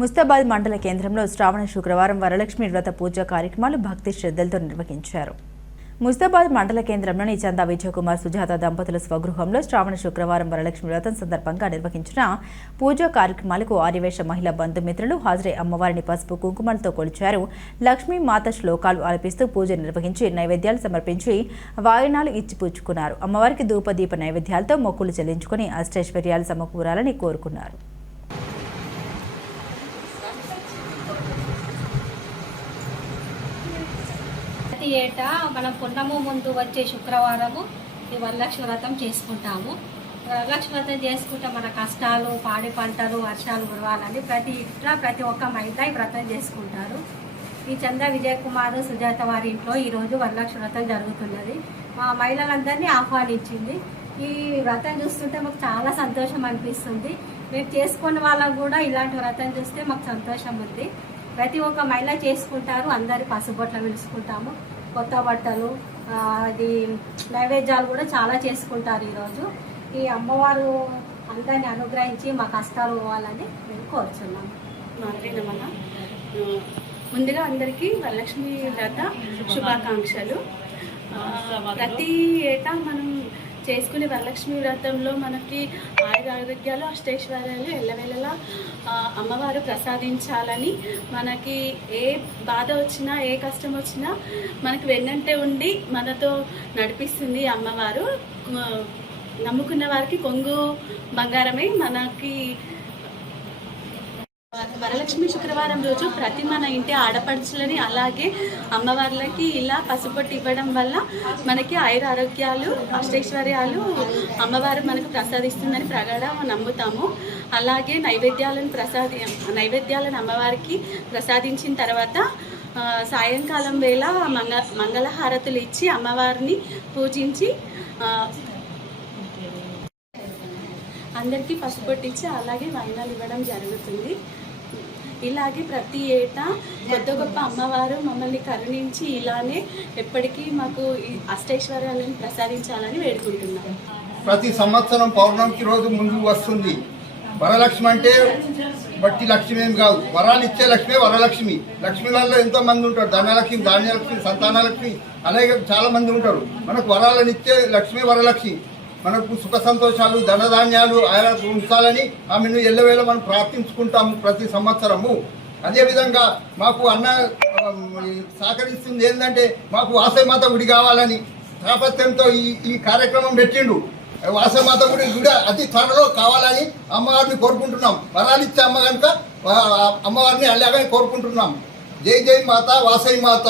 ముస్తాబాద్ మండల కేంద్రంలో శ్రావణ శుక్రవారం వరలక్ష్మి వ్రత పూజ కార్యక్రమాలు భక్తి శ్రద్ధలతో నిర్వహించారు. ముస్తాబాద్ మండల కేంద్రంలోని చందా విజయకుమార్ సుజాత దంపతుల స్వగృహంలో శ్రావణ శుక్రవారం వరలక్ష్మి వ్రతం సందర్భంగా నిర్వహించిన పూజా కార్యక్రమాలకు ఆర్యవేశ మహిళా బంధుమిత్రులు హాజరై అమ్మవారిని పసుపు కుంకుమలతో కొలిచారు. లక్ష్మీ మాత శ్లోకాలు ఆలపిస్తూ పూజ నిర్వహించి నైవేద్యాలు సమర్పించి వాయనాలు ఇచ్చిపుచ్చుకున్నారు. అమ్మవారికి ధూపదీప నైవేద్యాలతో మొక్కులు చెల్లించుకుని అష్టైశ్వర్యాలు సమకూరాలని కోరుకున్నారు. ప్రతి ఏటా మనం పున్నము ముందు వచ్చే శుక్రవారము ఈ వరలక్ష్మి వ్రతం చేసుకుంటాము. వరలక్ష్మి వ్రతం చేసుకుంటే మన కష్టాలు, పాడి పంటలు, వర్షాలు కురవాలని ప్రతి ఒక్క మహిళ ఈ వ్రతం చేసుకుంటారు. ఈ చందా విజయకుమార్ సుజాత వారి ఇంట్లో ఈరోజు వరలక్ష్మి వ్రతం జరుగుతున్నది. మా మహిళలందరినీ ఆహ్వానించింది. ఈ వ్రతం చూస్తుంటే మాకు చాలా సంతోషం అనిపిస్తుంది. మేము చేసుకున్న వాళ్ళకు కూడా ఇలాంటి వ్రతం చూస్తే మాకు సంతోషం ఉంది. ప్రతి ఒక్క మహిళ చేసుకుంటారు. అందరి పసుబొట్ల పిలుచుకుంటాము. కొత్త బట్టలు, అది నైవేద్యాలు కూడా చాలా చేసుకుంటారు. ఈరోజు ఈ అమ్మవారు అందరిని అనుగ్రహించి మా కష్టాలు పోవాలని మేము కోరుచున్నాము. ముందుగా అందరికీ వరలక్ష్మి వ్రత శుభాకాంక్షలు. ప్రతి ఏటా మనం చేసుకునే వరలక్ష్మి వ్రతంలో మనకి ఆరోగ్యాలు, అష్టైశ్వర్యాలు ఎల్లవేళలా అమ్మవారు ప్రసాదించాలని, మనకి ఏ బాధ వచ్చినా, ఏ కష్టం వచ్చినా మనకి వెన్నంటే ఉండి మనతో నడిపిస్తుంది అమ్మవారు. నమ్ముకున్న వారికి కొంగు బంగారమే. మనకి వరలక్ష్మి శుక్రవారం రోజు ప్రతి మన ఇంటి ఆడపడుచులని, అలాగే అమ్మవార్లకి ఇలా పసుపొట్టు ఇవ్వడం వల్ల మనకి ఆరోగ్యాలు, అష్టైశ్వర్యాలు అమ్మవారు మనకు ప్రసాదిస్తుందని ప్రగాఢ నమ్ముతాము. అలాగే నైవేద్యాలను అమ్మవారికి ప్రసాదించిన తర్వాత సాయంకాలం వేళ మంగళహారతులు ఇచ్చి అమ్మవారిని పూజించి అందరికీ పసుపొట్టు ఇచ్చి అలాగే వాయినాలు ఇవ్వడం జరుగుతుంది. ఇలాగే ప్రతి ఏటా కొత్త గొప్ప అమ్మవారు మమ్మల్ని కరుణించి ఇలానే ఎప్పటికీ మాకు ఈ అష్టైశ్వర్యాలను ప్రసాదించాలని వేడుకుంటున్నాం. ప్రతి సంవత్సరం పౌర్ణమికి రోజు ముందుకు వస్తుంది. వరలక్ష్మి అంటే బట్టి లక్ష్మి ఏం కాదు, వరాలు ఇచ్చే లక్ష్మి వరలక్ష్మి. లక్ష్మి వల్ల ఎంతో మంది ఉంటారు. ధనలక్ష్మి, ధాన్యలక్ష్మి, సంతానలక్ష్మి, అలాగే చాలా మంది ఉంటారు. మనకు వరాలను ఇచ్చే లక్ష్మి వరలక్ష్మి. మనకు సుఖ సంతోషాలు, ధనధాన్యాలు ఆయన ఉంచాలని ఆమెను ఎల్లవేళ మనం ప్రార్థించుకుంటాము ప్రతి సంవత్సరము. అదేవిధంగా మాకు అన్న సహకరిస్తుంది ఏంటంటే మాకు వాసవిమాత గుడి కావాలని తాపత్యంతో ఈ కార్యక్రమం పెట్టిండు. వాసవిమాత గుడి కూడా అతి త్వరలో కావాలని అమ్మవారిని కోరుకుంటున్నాం. వరాలిచ్చే అమ్మ కనుక అమ్మవారిని అలాగని కోరుకుంటున్నాం. జై జై మాత వాసవి మాత.